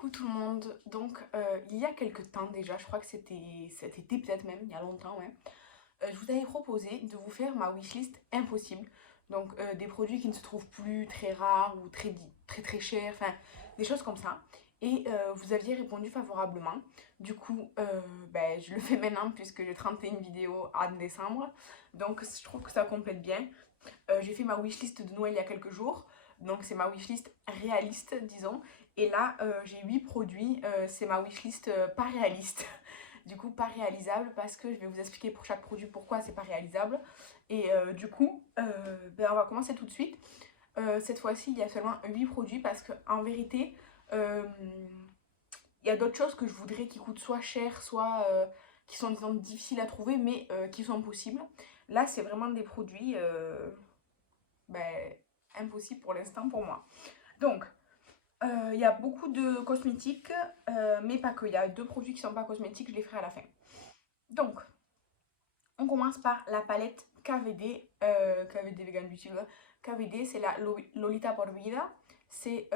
Coucou tout le monde, donc il y a quelques temps déjà, je crois que c'était cet été peut-être même, il y a longtemps, ouais, je vous avais proposé de vous faire ma wishlist impossible. Donc des produits qui ne se trouvent plus, très rares ou très chers, enfin des choses comme ça. Et vous aviez répondu favorablement. Du coup, ben, je le fais maintenant puisque j'ai 31 vidéos en décembre. Donc je trouve que ça complète bien. J'ai fait ma wishlist de Noël il y a quelques jours. Donc c'est ma wishlist réaliste, disons. Et là, j'ai 8 produits. C'est ma wishlist pas réaliste. Du coup, pas réalisable parce que je vais vous expliquer pour chaque produit pourquoi c'est pas réalisable. Et du coup, ben, on va commencer tout de suite. Cette fois-ci, il y a seulement 8 produits parce qu'en vérité, euh, il y a d'autres choses que je voudrais qui coûtent soit cher, soit qui sont disons, difficiles à trouver, mais qui sont possibles. Là, c'est vraiment des produits ben, impossibles pour l'instant pour moi. Donc, il y a beaucoup de cosmétiques, mais pas que. Il y a deux produits qui ne sont pas cosmétiques, je les ferai à la fin. Donc, on commence par la palette KVD, KVD Vegan Beauty. KVD, c'est la Lolita por Vida. C'est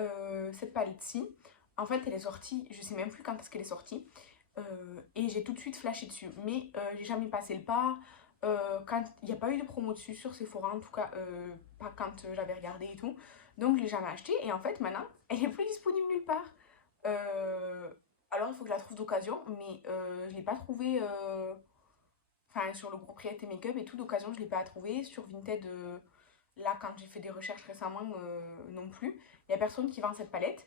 cette palette-ci. En fait, elle est sortie, je sais même plus quand est-ce qu'elle est sortie. Et j'ai tout de suite flashé dessus. Mais j'ai jamais passé le pas. Quand il n'y a pas eu de promo dessus sur Sephora, en tout cas, pas quand j'avais regardé et tout. Donc, je l'ai jamais acheté. Et en fait, maintenant, elle est plus disponible nulle part. Euh, alors, il faut que je la trouve d'occasion, mais je ne l'ai pas trouvée. Enfin, sur le groupe Create Makeup et tout, d'occasion, je ne l'ai pas trouvé. Sur Vinted, là, quand j'ai fait des recherches récemment, non plus. Il n'y a personne qui vend cette palette.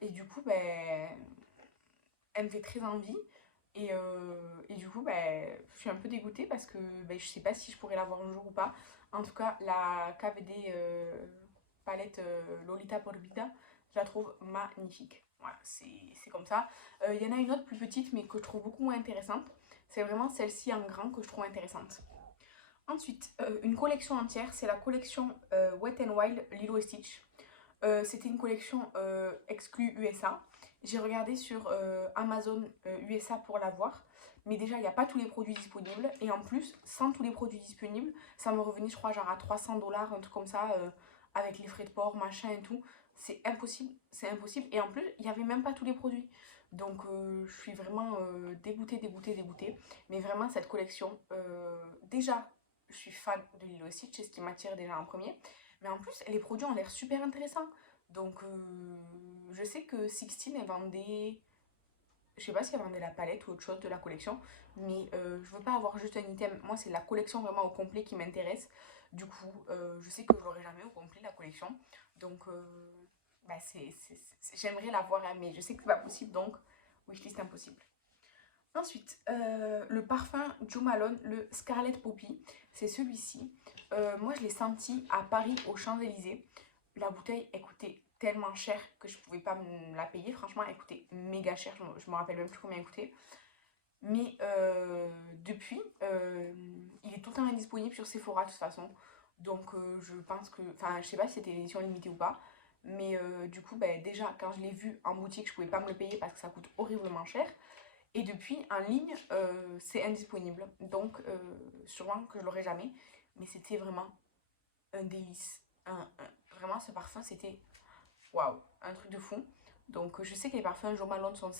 Et du coup, ben, elle me fait très envie. Et du coup, ben, je suis un peu dégoûtée parce que ben, je sais pas si je pourrais l'avoir un jour ou pas. En tout cas, la KVD palette Lolita por Vida, je la trouve magnifique. Voilà, c'est comme ça. Il y en a une autre plus petite, mais que je trouve beaucoup moins intéressante. C'est vraiment celle-ci en grand que je trouve intéressante. Ensuite, une collection entière, c'est la collection Wet n Wild Lilo et Stitch. C'était une collection exclue USA. J'ai regardé sur Amazon USA pour la voir. Mais déjà, il n'y a pas tous les produits disponibles. Et en plus, sans tous les produits disponibles, ça me revenait, je crois, genre à 300 $, un truc comme ça, avec les frais de port, machin et tout. C'est impossible, c'est impossible. Et en plus, il n'y avait même pas tous les produits. Donc, je suis vraiment dégoûtée. Mais vraiment, cette collection, déjà, je suis fan de Lilo et Stitch, c'est ce qui m'attire déjà en premier. Mais en plus, les produits ont l'air super intéressants. Donc, je sais que Sixteen, elle vendait. Je sais pas si elle vendait la palette ou autre chose de la collection. Mais je veux pas avoir juste un item. Moi, c'est la collection vraiment au complet qui m'intéresse. Du coup, je sais que je l'aurai jamais au complet, la collection. Donc, bah, j'aimerais l'avoir, hein, mais je sais que c'est pas possible. Donc, wishlist impossible. Ensuite, le parfum Jo Malone, le Scarlet Poppy, c'est celui-ci. Moi, je l'ai senti à Paris, aux Champs-Élysées. La bouteille, elle coûtait tellement cher que je pouvais pas me la payer. Franchement, elle coûtait méga cher. Je me rappelle même plus combien elle coûtait. Mais depuis, il est tout le temps indisponible sur Sephora de toute façon. Donc, je pense que. Enfin, je sais pas si c'était l'édition limitée ou pas. Mais du coup, ben, déjà, quand je l'ai vu en boutique, je pouvais pas me le payer parce que ça coûte horriblement cher. Et depuis, en ligne, c'est indisponible. Donc, sûrement que je l'aurai jamais. Mais c'était vraiment un délice. Vraiment, ce parfum, c'était waouh, un truc de fou. Donc, je sais que les parfums Jo Malone sont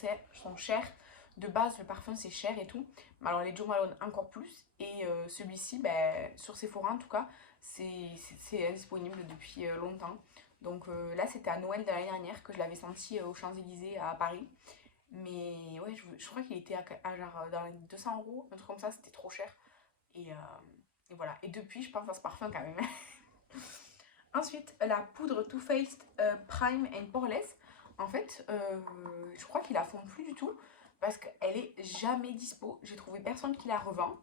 chers. De base, le parfum, c'est cher et tout. Mais alors, les Jo Malone, encore plus. Et celui-ci, ben, sur Sephora, en tout cas, c'est indisponible depuis longtemps. Donc, là, c'était à Noël de l'année dernière que je l'avais senti aux Champs-Élysées à Paris. Mais ouais, je crois qu'il était à genre dans les 200 €, un truc comme ça, c'était trop cher. Et, euh, et voilà. Et depuis, je pense à ce parfum quand même. Ensuite, la poudre Too Faced Prime and Poreless. En fait, je crois qu'ils la font plus du tout parce qu'elle est jamais dispo. J'ai trouvé personne qui la revend.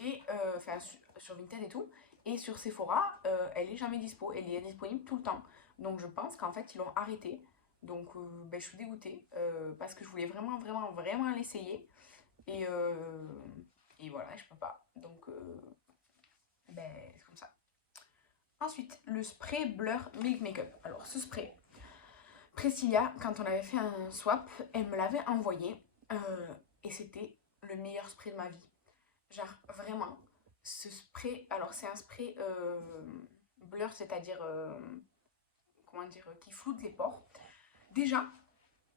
Et enfin, sur Vinted et tout. Et sur Sephora, elle est jamais dispo. Elle est disponible tout le temps. Donc je pense qu'en fait, ils l'ont arrêtée. Donc ben, je suis dégoûtée parce que je voulais vraiment l'essayer. Et, et voilà, je peux pas. Donc ben, c'est comme ça. Ensuite, le spray Blur Milk Makeup. Alors ce spray, Priscilla, quand on avait fait un swap, elle me l'avait envoyé. Et c'était le meilleur spray de ma vie. Genre vraiment, ce spray, alors c'est un spray blur, c'est-à-dire, comment dire, qui floute les pores. Déjà,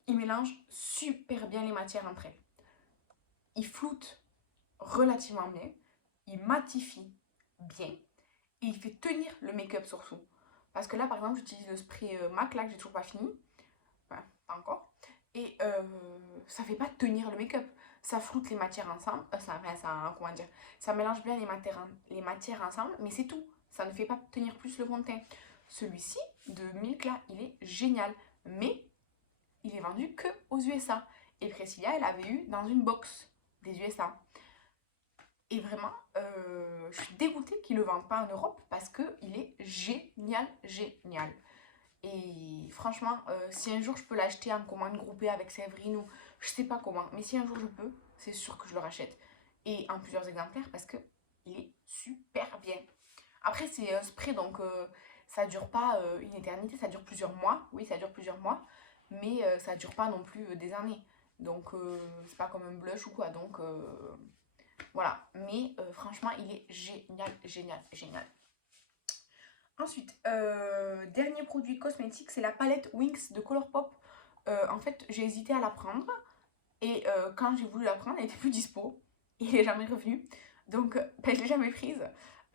il mélange super bien les matières entre elles. Il floute relativement bien, il matifie bien et il fait tenir le make-up surtout. Parce que là, par exemple, j'utilise le spray MAC là que j'ai toujours pas fini. Enfin, pas encore. Et ça fait pas tenir le make-up. Ça floute les matières ensemble. Comment dire? Ça mélange bien les matières ensemble, mais c'est tout. Ça ne fait pas tenir plus le fond de teint. Celui-ci de Milk là, il est génial. Mais il est vendu que aux USA. Et Priscilla, elle avait eu dans une box des USA. Et vraiment, je suis dégoûtée qu'ils ne le vendent pas en Europe parce qu'il est génial, génial. Et franchement, si un jour je peux l'acheter en commande groupée avec Séverine ou je sais pas comment, mais si un jour je peux, c'est sûr que je le rachète. Et en plusieurs exemplaires parce que il est super bien. Après, c'est un spray donc ça dure pas une éternité, ça dure plusieurs mois. Oui, ça dure plusieurs mois, mais ça dure pas non plus des années. Donc c'est pas comme un blush ou quoi. Donc voilà. Mais franchement, il est génial, génial, génial. Ensuite, dernier produit cosmétique, c'est la palette Wings de Colourpop. En fait, j'ai hésité à la prendre. Et quand j'ai voulu la prendre, elle était plus dispo. Il est jamais revenu. Donc, ben, je l'ai jamais prise.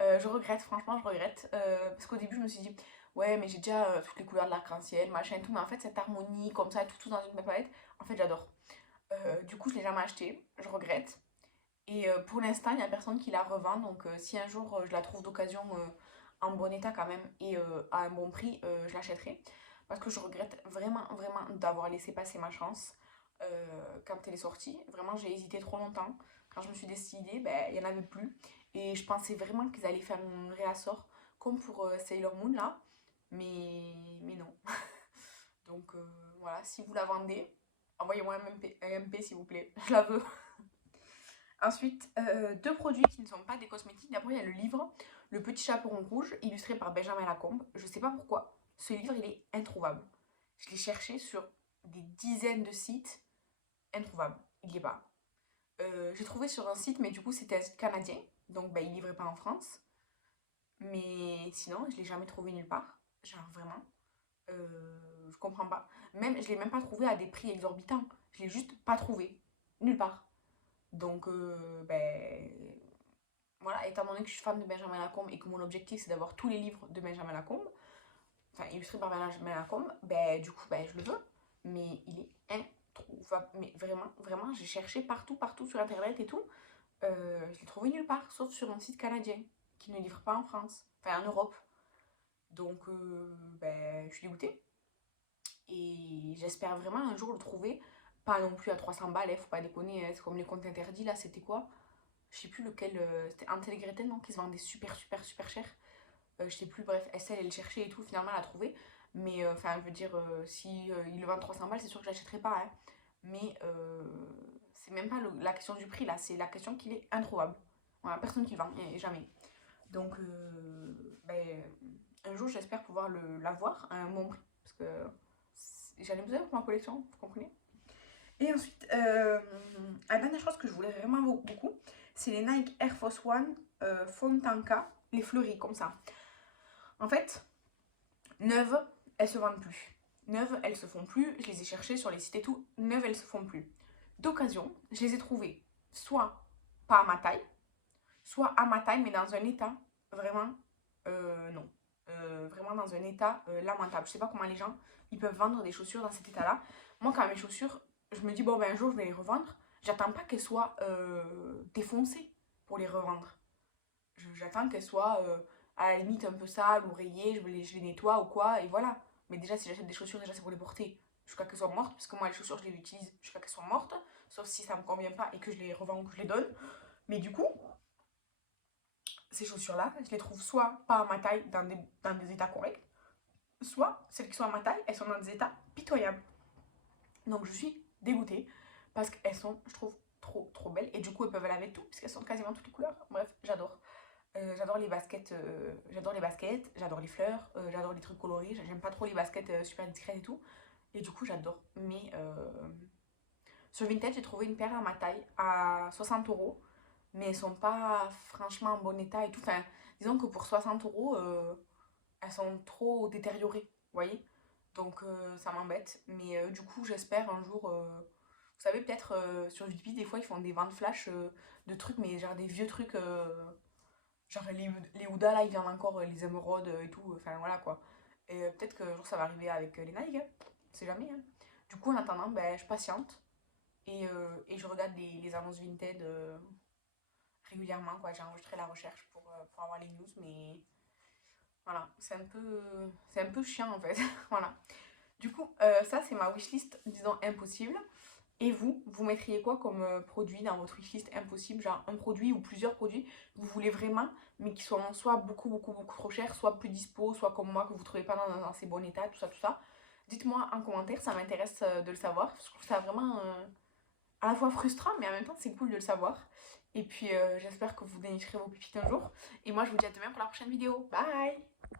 Je regrette, franchement, je regrette. Parce qu'au début, je me suis dit, ouais, mais j'ai déjà toutes les couleurs de l'arc-en-ciel, machin et tout. Mais en fait, cette harmonie, comme ça, tout dans une même palette, en fait, j'adore. Du coup, je l'ai jamais acheté. Je regrette. Et pour l'instant, il n'y a personne qui la revend. Donc, si un jour je la trouve d'occasion en bon état quand même et à un bon prix, je l'achèterai. Parce que je regrette vraiment, vraiment d'avoir laissé passer ma chance quand elle est sortie. Vraiment, j'ai hésité trop longtemps. Quand je me suis décidée, ben, il n'y en avait plus. Et je pensais vraiment qu'ils allaient faire un réassort comme pour Sailor Moon là. Mais non. Donc voilà, si vous la vendez, envoyez-moi un MP s'il vous plaît. Je la veux. Ensuite, deux produits qui ne sont pas des cosmétiques. D'abord, il y a le livre Le Petit Chaperon Rouge, illustré par Benjamin Lacombe. Je ne sais pas pourquoi, ce livre, il est introuvable. Je l'ai cherché sur des dizaines de sites, introuvable. Il n'y est pas. J'ai trouvé sur un site, mais du coup, c'était un site canadien. Donc, bah, il ne livrait pas en France. Mais sinon, je ne l'ai jamais trouvé nulle part. Genre, vraiment. Je comprends pas. Même, je ne l'ai même pas trouvé à des prix exorbitants. Je l'ai juste pas trouvé. Nulle part. Donc, ben, voilà, étant donné que je suis fan de Benjamin Lacombe et que mon objectif c'est d'avoir tous les livres de Benjamin Lacombe, enfin illustrés par Benjamin Lacombe, ben du coup ben, je le veux, mais il est introuvable. Mais vraiment, vraiment, j'ai cherché partout, partout sur internet et tout, je l'ai trouvé nulle part, sauf sur un site canadien qui ne livre pas en France, enfin en Europe. Donc ben, je suis dégoûtée et j'espère vraiment un jour le trouver, pas non plus à 300 balles, faut pas déconner, c'est comme les comptes interdits là, c'était quoi? Je sais plus lequel, c'était Hansel et Gretel, non, qui se vendait super, super, super cher. Je sais plus, bref, Estelle, elle cherchait et tout, finalement, elle a trouvé. Mais, enfin, je veux dire, si il le vend 300 balles, c'est sûr que je l'achèterai pas, hein. Mais, c'est même pas la question du prix, là, c'est la question qu'il est introuvable. Voilà, personne qui le vend, et jamais. Donc, ben, un jour, j'espère pouvoir l'avoir à un bon prix, parce que j'en ai besoin pour ma collection, vous comprenez? Et ensuite, la dernière chose que je voulais vraiment beaucoup, c'est les Nike Air Force One Fontanka, les fleuris comme ça. En fait, neuves, elles se vendent plus. Neuves, elles se font plus. Je les ai cherchées sur les sites et tout. Neuves, elles se font plus. D'occasion, je les ai trouvées soit pas à ma taille, soit à ma taille, mais dans un état vraiment non. Vraiment dans un état lamentable. Je sais pas comment les gens ils peuvent vendre des chaussures dans cet état-là. Moi, quand mes chaussures, je me dis, bon, ben un jour, je vais les revendre. J'attends pas qu'elles soient défoncées pour les revendre. J'attends qu'elles soient à la limite un peu sales ou rayées, je les nettoie ou quoi, et voilà. Mais déjà, si j'achète des chaussures, déjà, c'est pour les porter jusqu'à qu'elles soient mortes, parce que moi, les chaussures, je les utilise jusqu'à qu'elles soient mortes, sauf si ça me convient pas et que je les revends ou que je les donne. Mais du coup, ces chaussures-là, je les trouve soit pas à ma taille dans des états corrects, soit celles qui sont à ma taille, elles sont dans des états pitoyables. Donc je suis dégoûtée parce qu'elles sont, je trouve, trop trop belles. Et du coup, elles peuvent laver tout, puisqu'elles sont quasiment toutes les couleurs. Bref, j'adore. J'adore les baskets, j'adore les fleurs, j'adore les trucs colorés. J'aime pas trop les baskets super discrètes et tout. Et du coup, j'adore. Mais sur Vinted, j'ai trouvé une paire à ma taille à 60 €. Mais elles sont pas franchement en bon état et tout. Enfin, disons que pour 60 €, elles sont trop détériorées. Vous voyez? Donc ça m'embête. Mais du coup, j'espère un jour. Vous savez, peut-être sur Vipit, des fois, ils font des ventes flash de trucs, mais genre des vieux trucs. Genre les Ouda, là, ils viennent encore, les émeraudes et tout. Enfin voilà quoi. Et peut-être qu'un jour, ça va arriver avec les Nike. Hein. On sait jamais. Hein. Du coup, en attendant, ben, je patiente. Et je regarde les annonces Vinted régulièrement. Quoi. J'ai enregistré la recherche pour avoir les news. Mais voilà, c'est un peu chiant en fait. Voilà. Du coup, ça, c'est ma wishlist, disons, impossible. Et vous mettriez quoi comme produit dans votre wishlist impossible? Genre un produit ou plusieurs produits que vous voulez vraiment, mais qui sont soit beaucoup trop chers, soit plus dispo, soit comme moi, que vous trouvez pas dans assez bon état, tout ça, tout ça. Dites-moi en commentaire, ça m'intéresse de le savoir. Parce que je trouve ça vraiment à la fois frustrant, mais en même temps, c'est cool de le savoir. Et puis, j'espère que vous dénicherez vos pépites un jour. Et moi, je vous dis à demain pour la prochaine vidéo. Bye!